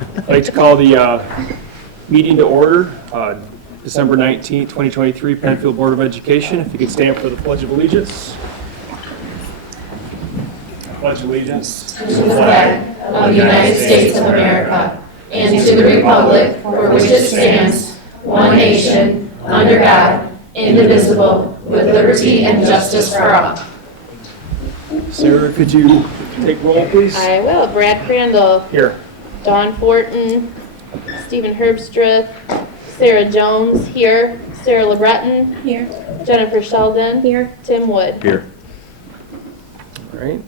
I'd like to call the meeting to order, December 19th, 2023, Pennfield Board of Education. If you could stand for the Pledge of Allegiance. Pledge allegiance to the flag of the United States of America and to the republic for which it stands, one nation, under God, indivisible, with liberty and justice for all. Sarah, could you take roll, please? I will. Brad Crandall. Here. Dawn Fortin. Stephen Herbstreth. Sarah Jones. Here. Sarah LeBreton. Here. Jennifer Sheldon. Here. Tim Wood. Here. All right.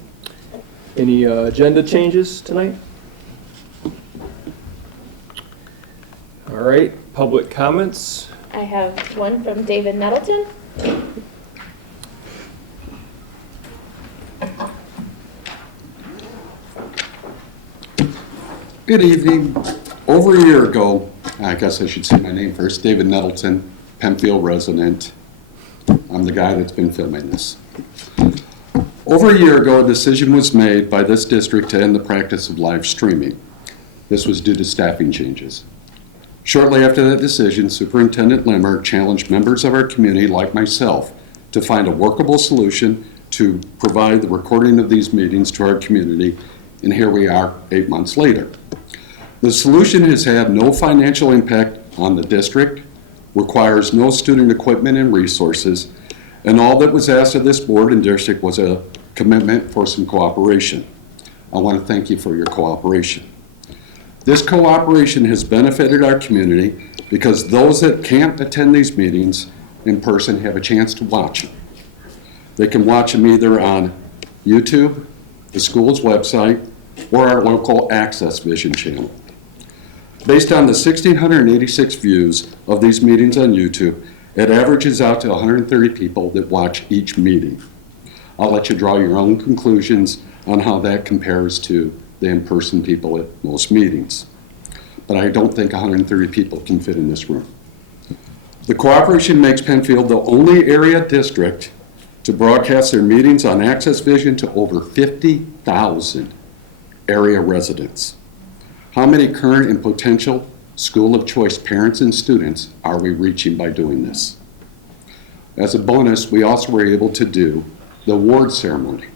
Any agenda changes tonight? All right. Public comments. I have one from David Nettleton. Good evening. Over a year ago, I guess I should say my name first, David Nettleton, Pennfield resident. I'm the guy that's been filming this. Over a year ago, a decision was made by this district to end the practice of live streaming. This was due to staffing changes. Shortly after that decision, Superintendent Limmer challenged members of our community, like myself, to find a workable solution to provide the recording of these meetings to our community, and here we are 8 months later. The solution has had no financial impact on the district, requires no student equipment and resources, and all that was asked of this board and district was a commitment for some cooperation. I want to thank you for your cooperation. This cooperation has benefited our community because those that can't attend these meetings in person have a chance to watch them. They can watch them either on YouTube, the school's website, or our local Access Vision channel. Based on the 1,686 views of these meetings on YouTube, it averages out to 130 people that watch each meeting. I'll let you draw your own conclusions on how that compares to the in-person people at most meetings. But I don't think 130 people can fit in this room. The cooperation makes Pennfield the only area district to broadcast their meetings on Access Vision to over 50,000 area residents. How many current and potential school of choice parents and students are we reaching by doing this? As a bonus, we also were able to do the award ceremony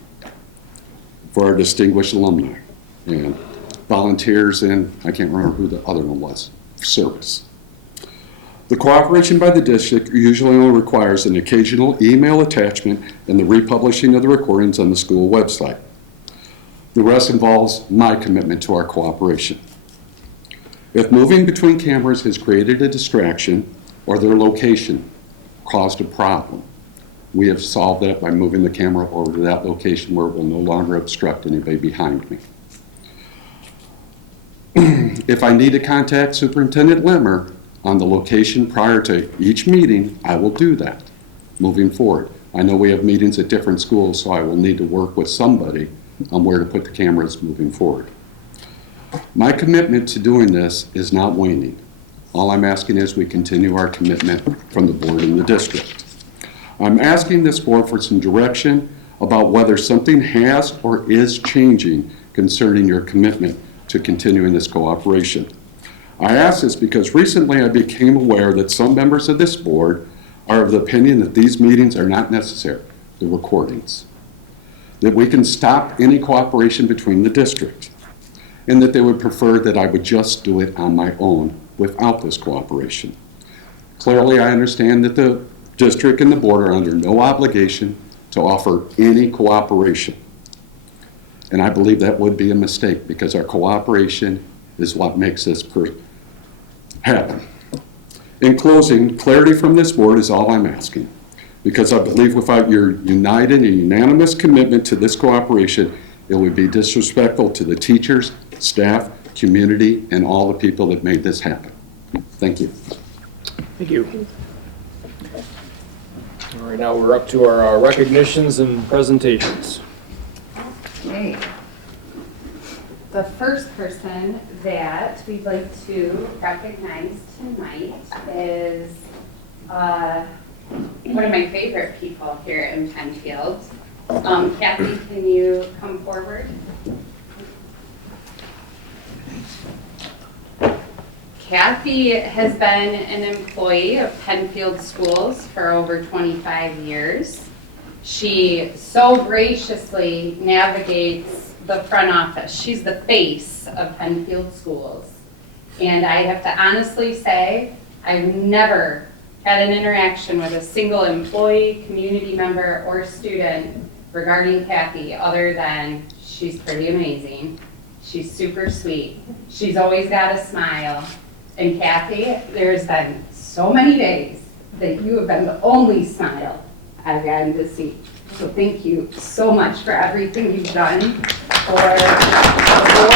for our distinguished alumni and volunteers, and I can't remember who the other one was, service. The cooperation by the district usually only requires an occasional email attachment and the republishing of the recordings on the school website. The rest involves my commitment to our cooperation. If moving between cameras has created a distraction or their location caused a problem, we have solved that by moving the camera over to that location where it will no longer obstruct anybody behind me. If I need to contact Superintendent Limmer on the location prior to each meeting, I will do that moving forward. I know we have meetings at different schools, so I will need to work with somebody on where to put the cameras moving forward. My commitment to doing this is not waning. All I'm asking is we continue our commitment from the board and the district. I'm asking this board for some direction about whether something has or is changing concerning your commitment to continuing this cooperation. I ask this because recently I became aware that some members of this board are of the opinion that these meetings are not necessary, the recordings, that we can stop any cooperation between the district, and that they would prefer that I would just do it on my own without this cooperation. Clearly, I understand that the district and the board are under no obligation to offer any cooperation. And I believe that would be a mistake because our cooperation is what makes this happen. In closing, clarity from this board is all I'm asking, because I believe without your united and unanimous commitment to this cooperation, it would be disrespectful to the teachers, staff, community, and all the people that made this happen. Thank you. Thank you. All right, now we're up to our recognitions and presentations. Okay. The first person that we'd like to recognize tonight is one of my favorite people here in Pennfield. Kathy, can you come forward? Kathy has been an employee of Pennfield Schools for over 25 years. She so graciously navigates the front office. She's the face of Pennfield Schools. And I have to honestly say, I've never had an interaction with a single employee, community member, or student regarding Kathy other than she's pretty amazing. She's super sweet. She's always got a smile. And Kathy, there's been so many days that you have been the only smile I've gotten to see. So thank you so much for everything you've done for the board.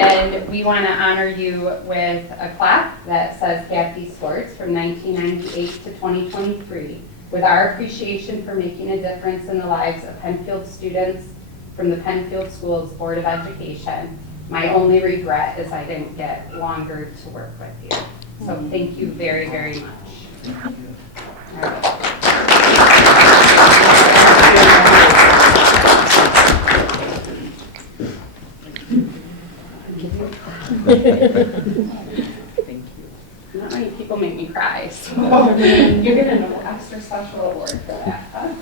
And we want to honor you with a plaque that says Kathy Sports from 1998 to 2023 with our appreciation for making a difference in the lives of Pennfield students from the Pennfield Schools Board of Education. My only regret is I didn't get longer to work with you. So thank you very, very much. All right. Not many people make me cry, so you're getting an extra special award for that. Huh?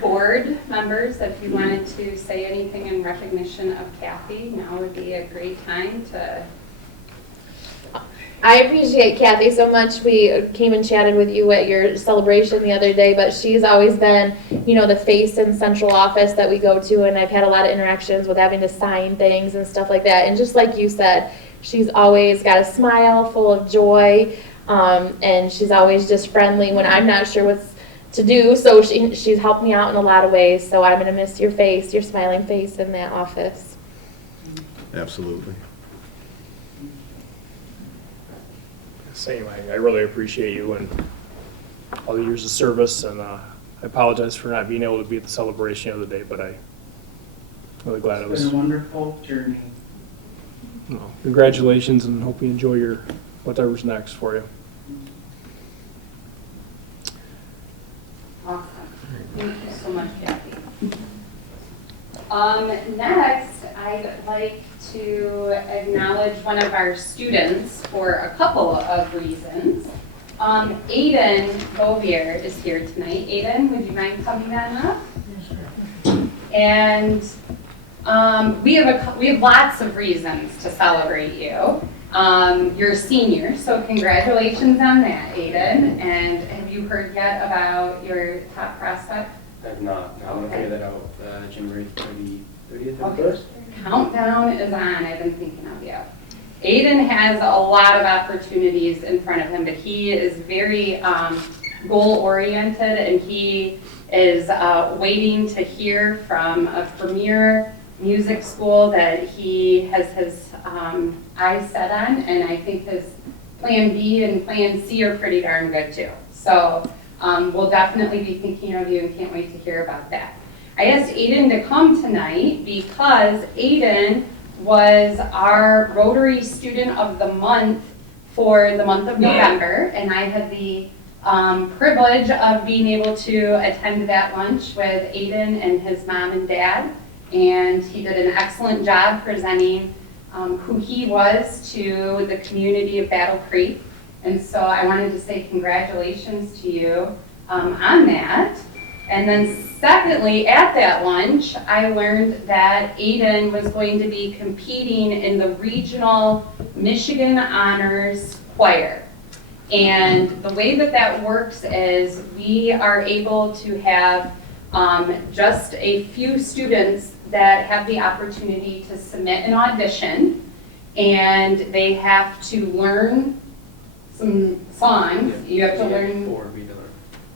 Board members, if you wanted to say anything in recognition of Kathy, now would be a great time to. I appreciate Kathy so much. We came and chatted with you at your celebration the other day, but she's always been, you know, the face in central office that we go to, and I've had a lot of interactions with having to sign things and stuff like that. And just like you said, she's always got a smile full of joy, and she's always just friendly when I'm not sure what's to do. So she's helped me out in a lot of ways. So I'm gonna miss your face, your smiling face in that office. Absolutely. Same, I really appreciate you and all the years of service, and I apologize for not being able to be at the celebration the other day, but I'm really glad I was. It's been a wonderful journey. Well, congratulations, and hope you enjoy your whatever's next for you. Awesome. Thank you so much, Kathy. Next, I'd like to acknowledge one of our students for a couple of reasons. Aiden Bovier is here tonight. Aiden, would you mind coming on up? And we have lots of reasons to celebrate you. You're a senior, so congratulations on that, Aiden. And have you heard yet about your top prospect? I've not. I'm going to figure that out January 30th and Okay. 1st. Countdown is on. I've been thinking of you. Aiden has a lot of opportunities in front of him, but he is very goal-oriented, and he is waiting to hear from a premier music school that he has his eyes set on, and I think his plan B and plan C are pretty darn good too. So we'll definitely be thinking of you and can't wait to hear about that. I asked Aiden to come tonight because Aiden was our Rotary Student of the Month for the month of November, and I had the privilege of being able to attend that lunch with Aiden and his mom and dad, and he did an excellent job presenting who he was to the community of Battle Creek. And so I wanted to say congratulations to you on that. And then secondly, at that lunch, I learned that Aiden was going to be competing in the Regional Michigan Honors Choir. And the way that that works is we are able to have just a few students that have the opportunity to submit an audition, and they have to learn some songs. Yeah. You have to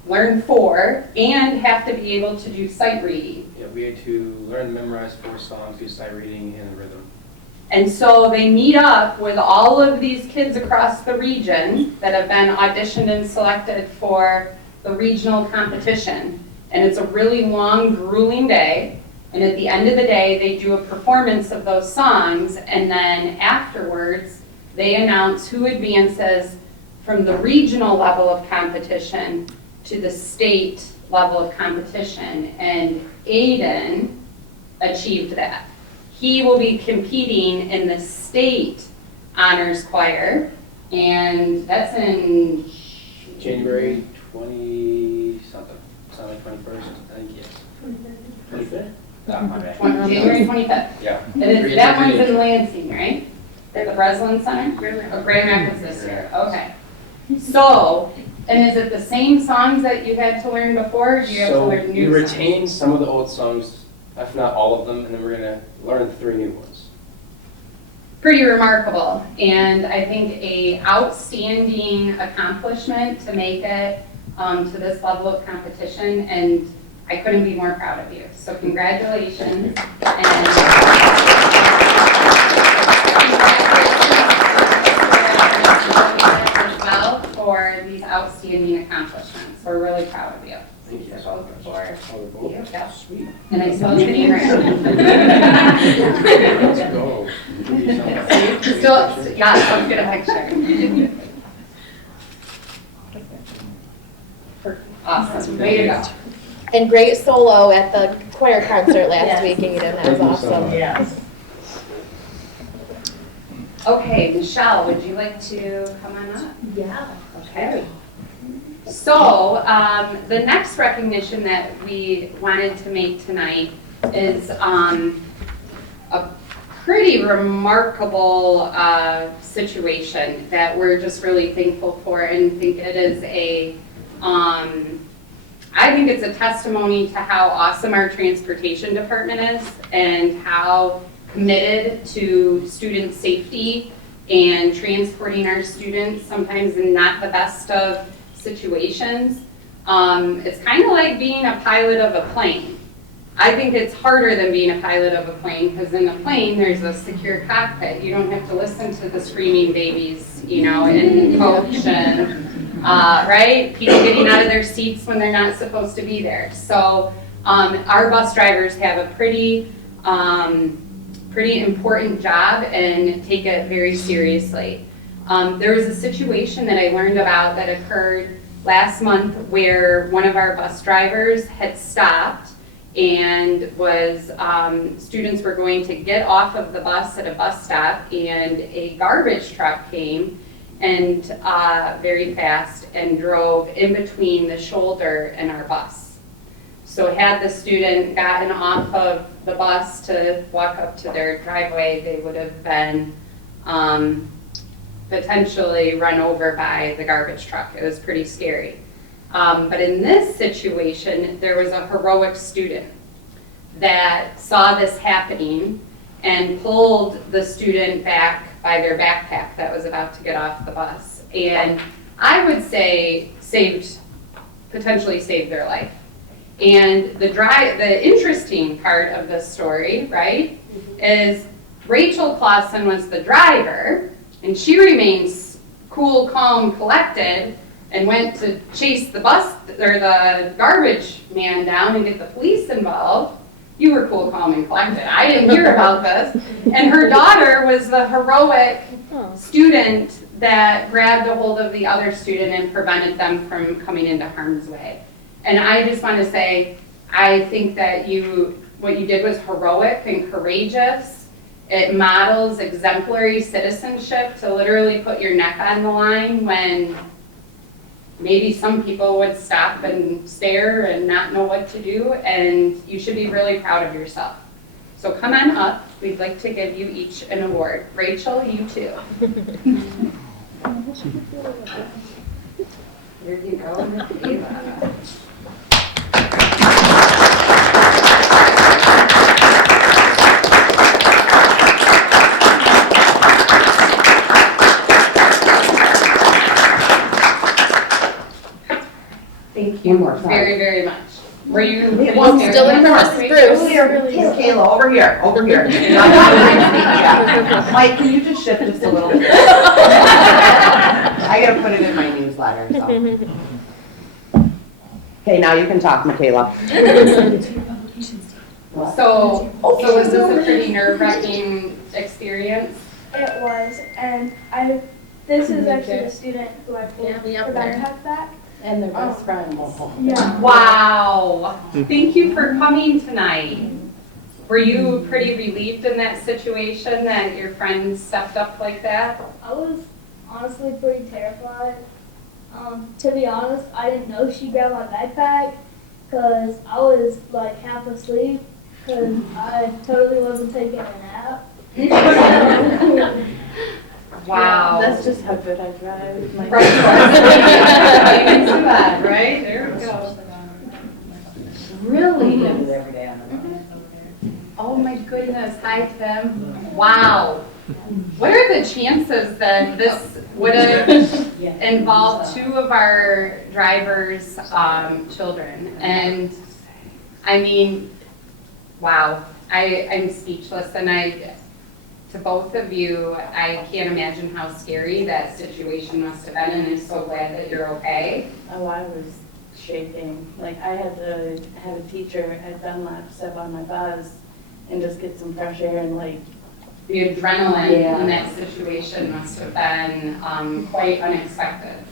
learn 4 and have to be able to do sight reading. Yeah, we had to learn and memorize 4 songs, do sight reading and rhythm. And so they meet up with all of these kids across the region that have been auditioned and selected for the regional competition. And it's a really long, grueling day. And at the end of the day, they do a performance of those songs. And then afterwards, they announce who advances from the regional level of competition to the state level of competition, and Aiden achieved that. He will be competing in the state honors choir, and that's in January 20-something, something like 21st, I think, yes. 25th? Oh, my bad. January 25th. Yeah. That one's in Lansing, right? At the Breslin Center? Grand Rapids this year, okay. So, and is it the same songs that you had to learn before, or do you have to So learn we new songs? retained some of the old songs, if not all of them, and then we're gonna learn 3 new ones. Pretty remarkable, and I think a outstanding accomplishment to make it to this level of competition, and I couldn't be more proud of you. So congratulations. And as well for these outstanding accomplishments. We're really proud of you. Thank you. So both for Oh, both? you, yeah. Sweet. And I spelled your name right. Let's go. Still, yeah, let's get a picture. Awesome, way to go. And great solo at the choir concert last Yes. week, Aiden. That was Thank you so awesome. much. Yes. Okay, Michelle, would you like to come on up? Yeah. Okay. So, the next recognition that we wanted to make tonight is a pretty remarkable situation that we're just really thankful for, and think it is I think it's a testimony to how awesome our transportation department is and how committed to student safety and transporting our students, sometimes in not the best of situations. It's kind of like being a pilot of a plane. I think it's harder than being a pilot of a plane, because in a plane there's a secure cockpit. You don't have to listen to the screaming babies, in coach and right? People getting out of their seats when they're not supposed to be there. So our bus drivers have a pretty important job and take it very seriously. There was a situation that I learned about that occurred last month where one of our bus drivers had stopped and was students were going to get off of the bus at a bus stop, and a garbage truck came and very fast and drove in between the shoulder and our bus. So had the student gotten off of the bus to walk up to their driveway, they would have been potentially run over by the garbage truck. It was pretty scary. But in this situation, there was a heroic student that saw this happening and pulled the student back by their backpack that was about to get off the bus. And I would say potentially saved their life. And the interesting part of this story, right, is Rachel Clausen was the driver, and she remains cool, calm, collected, and went to chase the bus or the garbage man down and get the police involved. You were cool, calm, and collected. I didn't hear about this. And her daughter was the heroic student that grabbed a hold of the other student and prevented them from coming into harm's way. And I just want to say, I think that what you did was heroic and courageous. It models exemplary citizenship to literally put your neck on the line when maybe some people would stop and stare and not know what to do, and you should be really proud of yourself. So come on up. We'd like to give you each an award. Rachel, you too. Here you go, Michaela. Thank you very, very much. Were you Still in from Mrs. Bruce. Kayla, over here. Mike, can you just shift just a little bit? I gotta put it in my newsletter, so. Okay, now you can talk, Michaela. So was this a pretty nerve-wracking experience? It was, and this is actually the student who I pulled Yeah, her backpack back. And their best friends. Yeah. Wow. Thank you for coming tonight. Were you pretty relieved in that situation that your friend stepped up like that? I was honestly pretty terrified. To be honest, I didn't know she grabbed my backpack because I was like half asleep because I totally wasn't taking a nap. Wow. That's just how good I drive. Right. I can see that, right? There we go. Really? Every day on the road. Oh my goodness. Hi, Tim. Wow. What are the chances that this would have involved two of our drivers' children? And I mean, wow. I'm speechless, and to both of you, I can't imagine how scary that situation must have been, and I'm so glad that you're okay. Oh, I was shaking. Like, I had to have a teacher at Dunlap step on my bus and just get some fresh air and like. The adrenaline Yeah. in that situation must have been quite unexpected.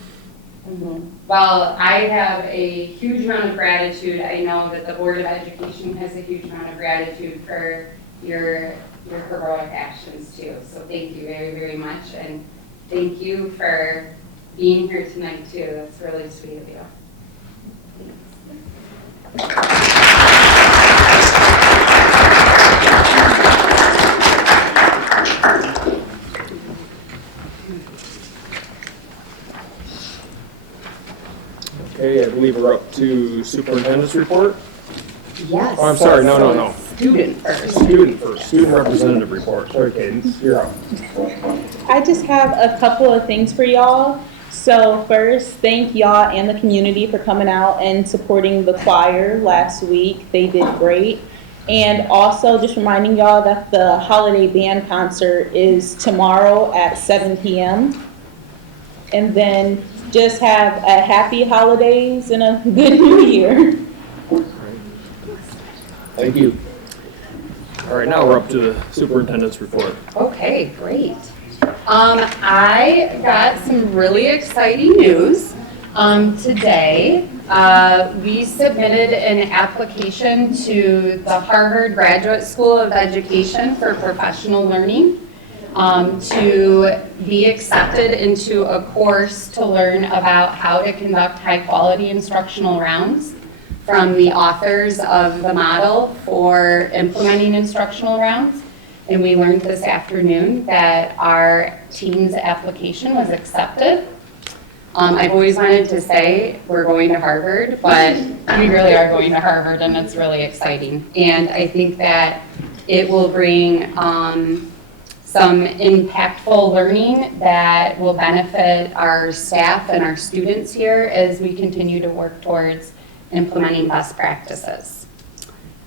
Mm-hmm. Well, I have a huge amount of gratitude. I know that the Board of Education has a huge amount of gratitude for your heroic actions too. So thank you very, very much. And thank you for being here tonight too. That's really sweet of you. Okay, I believe we're up to superintendent's report. Yes. Oh, I'm sorry, no. Student first. Student first, student representative report. Sorry, Cadence, you're up. I just have a couple of things for y'all. So first, thank y'all and the community for coming out and supporting the choir last week. They did great. And also just reminding y'all that the holiday band concert is tomorrow at 7 p.m. And then just have a happy holidays and a good new year. Thank you. All right, now we're up to the superintendent's report. Okay, great. I got some really exciting news. Today, we submitted an application to the Harvard Graduate School of Education for Professional Learning to be accepted into a course to learn about how to conduct high-quality instructional rounds from the authors of the model for implementing instructional rounds. And we learned this afternoon that our team's application was accepted. I've always wanted to say we're going to Harvard, but we really are going to Harvard, and it's really exciting. And I think that it will bring some impactful learning that will benefit our staff and our students here as we continue to work towards implementing best practices.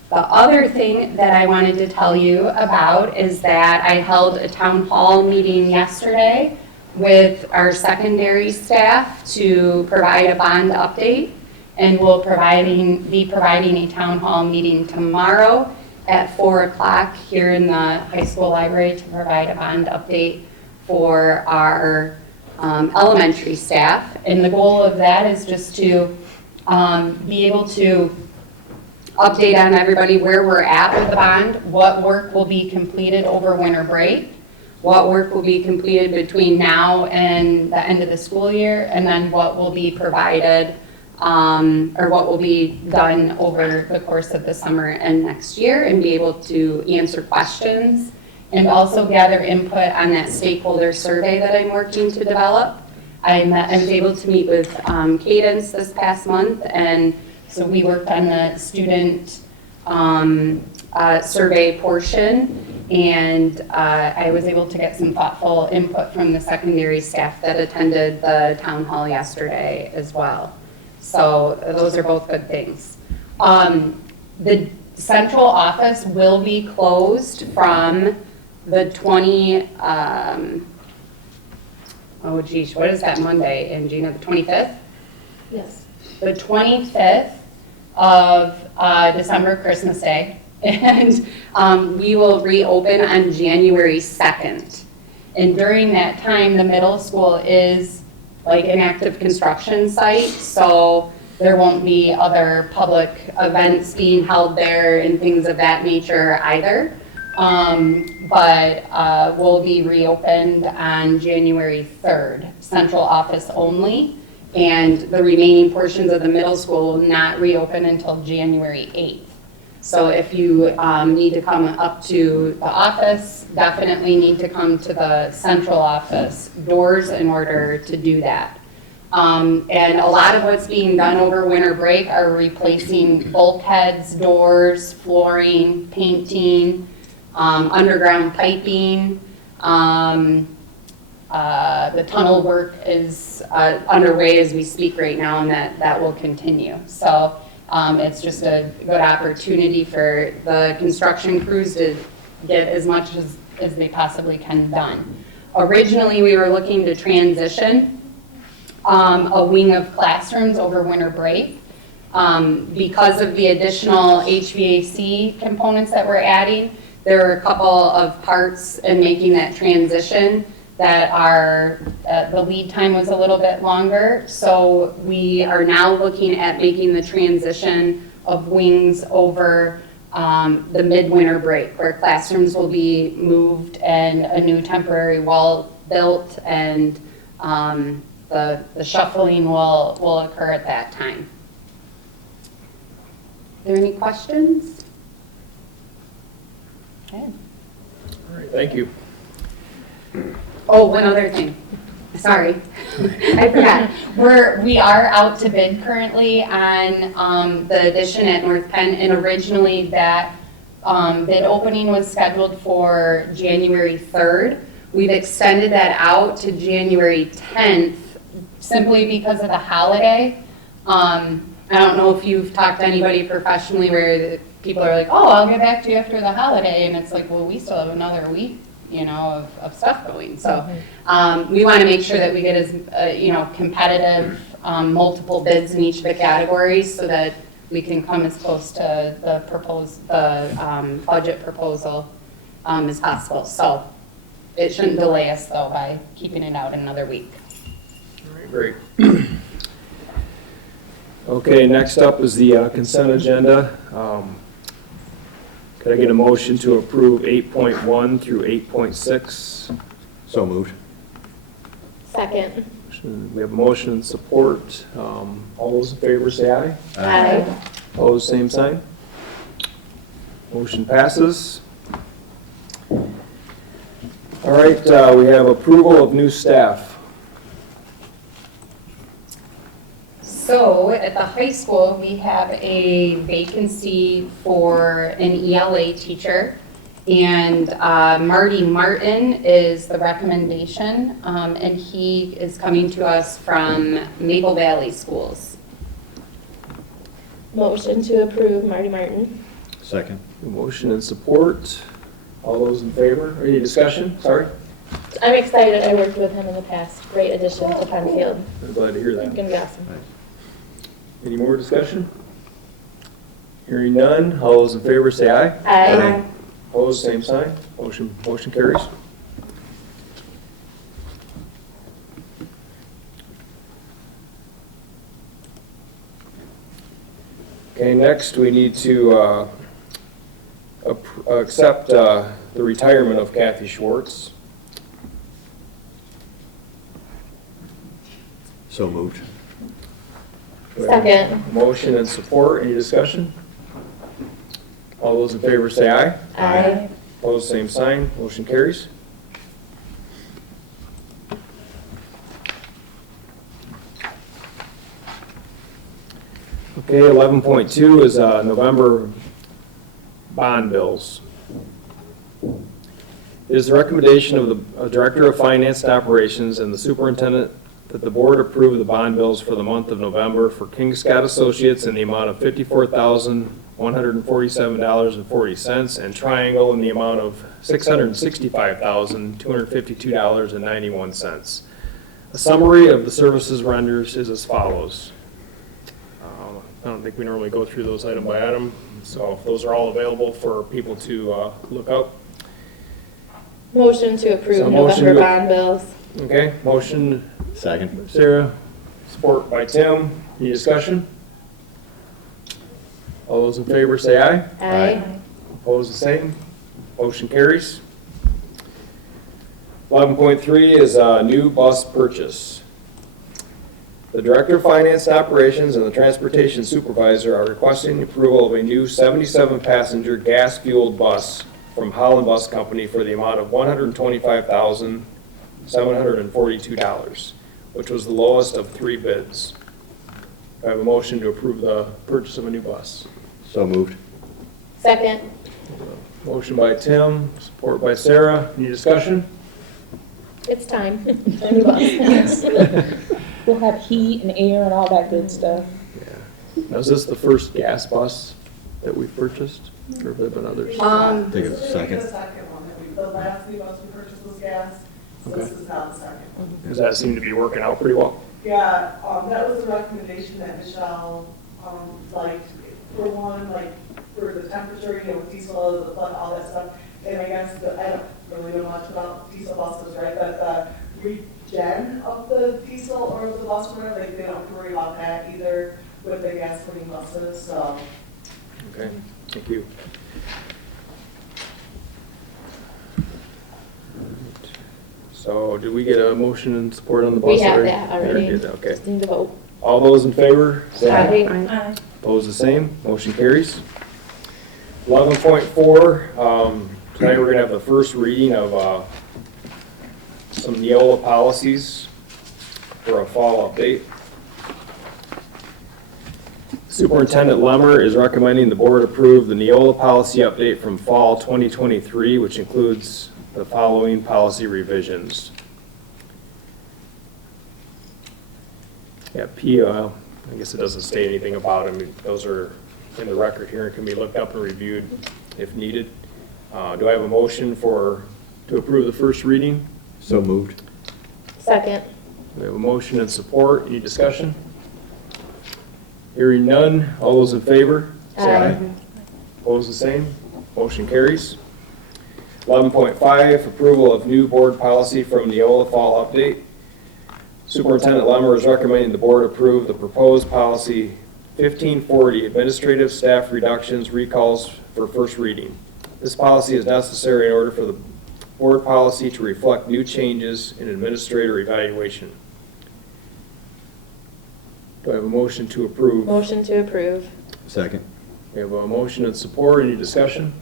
The other thing that I wanted to tell you about is that I held a town hall meeting yesterday with our secondary staff to provide a bond update, and we'll be providing a town hall meeting tomorrow at 4 o'clock here in the high school library to provide a bond update for our elementary staff. And the goal of that is just to be able to update on everybody where we're at with the bond, what work will be completed over winter break, what work will be completed between now and the end of the school year, and then what will be provided or what will be done over the course of the summer and next year, and be able to answer questions and also gather input on that stakeholder survey that I'm working to develop. I was able to meet with Cadence this past month, and so we worked on the student survey portion, and I was able to get some thoughtful input from the secondary staff that attended the town hall yesterday as well. So those are both good things. The central office will be closed from the what is that Monday in Gina, the 25th? Yes. The 25th of December, Christmas Day, and we will reopen on January 2nd. And during that time, the middle school is like an active construction site, so there won't be other public events being held there and things of that nature either. But will be reopened on January 3rd, central office only, and the remaining portions of the middle school will not reopen until January 8th. So if you need to come up to the office, definitely need to come to the central office doors in order to do that. And a lot of what's being done over winter break are replacing bulkheads, doors, flooring, painting, underground piping. The tunnel work is underway as we speak right now, and that will continue. So it's just a good opportunity for the construction crews to get as much as they possibly can done. Originally, we were looking to transition a wing of classrooms over winter break. Because of the additional HVAC components that we're adding, there are a couple of parts in making that transition that are, the lead time was a little bit longer. So we are now looking at making the transition of wings over the midwinter break, where classrooms will be moved and a new temporary wall built, and the shuffling will occur at that time. Are there any questions? Okay. All right, thank you. Oh, one other thing. Sorry, I forgot. We are out to bid currently on the addition at North Penn, and originally that bid opening was scheduled for January 3rd. We've extended that out to January 10th simply because of the holiday. I don't know if you've talked to anybody professionally where people are like, oh, I'll get back to you after the holiday, and it's like, well, we still have another week, of stuff going. So we want to make sure that we get as, competitive, multiple bids in each of the categories so that we can come as close to the budget proposal as possible. So it shouldn't delay us though by keeping it out another week. All right, great. Okay, next up is the consent agenda. Could I get a motion to approve 8.1 through 8.6? So moved. Second. We have a motion and support. All those in favor say aye. Aye. Opposed, same sign. Motion passes. All right, we have approval of new staff. So at the high school, we have a vacancy for an ELA teacher, and Marty Martin is the recommendation, and he is coming to us from Maple Valley Schools. Motion to approve Marty Martin. Second. Motion and support. All those in favor? Any discussion? Sorry. I'm excited. I worked with him in the past. Great addition to Pennfield. I'm glad to hear It's that. gonna be awesome. Any more discussion? Hearing none. All those in favor say aye. Aye. Opposed, same sign. Motion carries. Okay, next we need to accept the retirement of Kathy Schwartz. So moved. Second. Motion and support. Any discussion? All those in favor say aye. Aye. Opposed, same sign. Motion carries. Okay, 11.2 is November bond bills. It is the recommendation of the Director of Finance and Operations and the Superintendent that the Board approve the bond bills for the month of November for King Scott Associates in the amount of $54,147.40 and Triangle in the amount of $665,252.91. A summary of the services rendered is as follows. I don't think we normally go through those item by item, so those are all available for people to look up. Motion to approve So motion November to- bond bills. Okay, motion Second. Sarah, support by Tim. Any discussion? All those in favor say aye. Aye. Opposed, the same. Motion carries. 11.3 is a new bus purchase. The Director of Finance and Operations and the Transportation Supervisor are requesting approval of a new 77-passenger gas-fueled bus from Holland Bus Company for the amount of $125,742, which was the lowest of 3 bids. I have a motion to approve the purchase of a new bus. So moved. Second. Motion by Tim, support by Sarah. Any discussion? It's time for a new bus. We'll have heat and air and all that good stuff. Now, is this the first gas bus that we've purchased, or have there been others? I think it's the second. The second one, the last new bus we purchased was gas, so this is now the second. Does that seem to be working out pretty well? Yeah, that was the recommendation that Michelle, liked, for one, like, for the temperature, with diesel, the flood, all that stuff. And I guess, I don't really know much about diesel buses, right, but the regen of the diesel or the bus, whatever, like, they don't have to worry about that either with the gasoline buses, so. Okay, thank you. So, did we get a motion and support on the bus? We have that already. Did that, okay. Just need to vote. All those in favor, say aye. Aye. Opposed, the same. Motion carries. 11.4, tonight we're gonna have the first reading of, some Neola policies for a fall update. Superintendent Lemmer is recommending the board approve the Neola policy update from fall 2023, which includes the following policy revisions. Yeah, I guess it doesn't state anything about them. Those are in the record here and can be looked up and reviewed if needed. Do I have a motion to approve the first reading? So moved. Second. We have a motion and support. Any discussion? Hearing none. All those in favor? Say aye. Opposed, the same. Motion carries. 11.5, approval of new board policy from Neola Fall Update. Superintendent Lemmer is recommending the board approve the proposed policy 1540, administrative staff reductions, recalls for first reading. This policy is necessary in order for the board policy to reflect new changes in administrator evaluation. Do I have a motion to approve? Motion to approve. Second. We have a motion and support. Any discussion?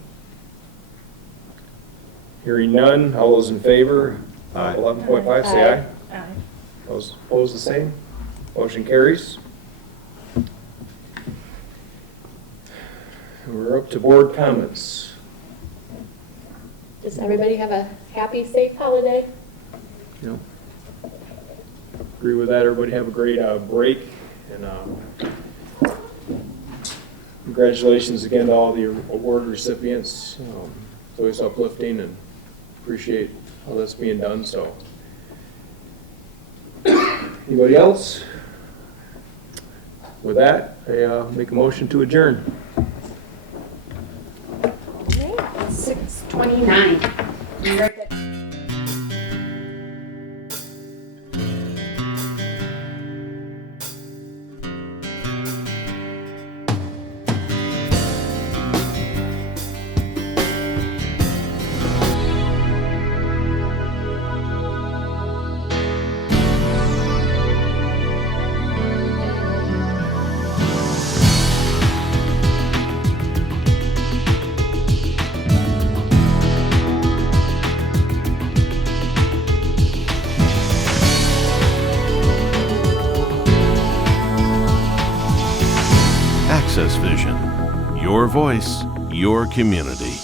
Hearing none. All those in favor? Aye. 11.5, say aye. Aye. Those opposed, the same. Motion carries. We're up to board comments. Does everybody have a happy, safe holiday? Yep. Agree with that. Everybody have a great break. And congratulations again to all the award recipients. It's always uplifting and appreciate how that's being done. So, anybody else? With that, I make a motion to adjourn. 6:29. Access Vision. Your voice, your community.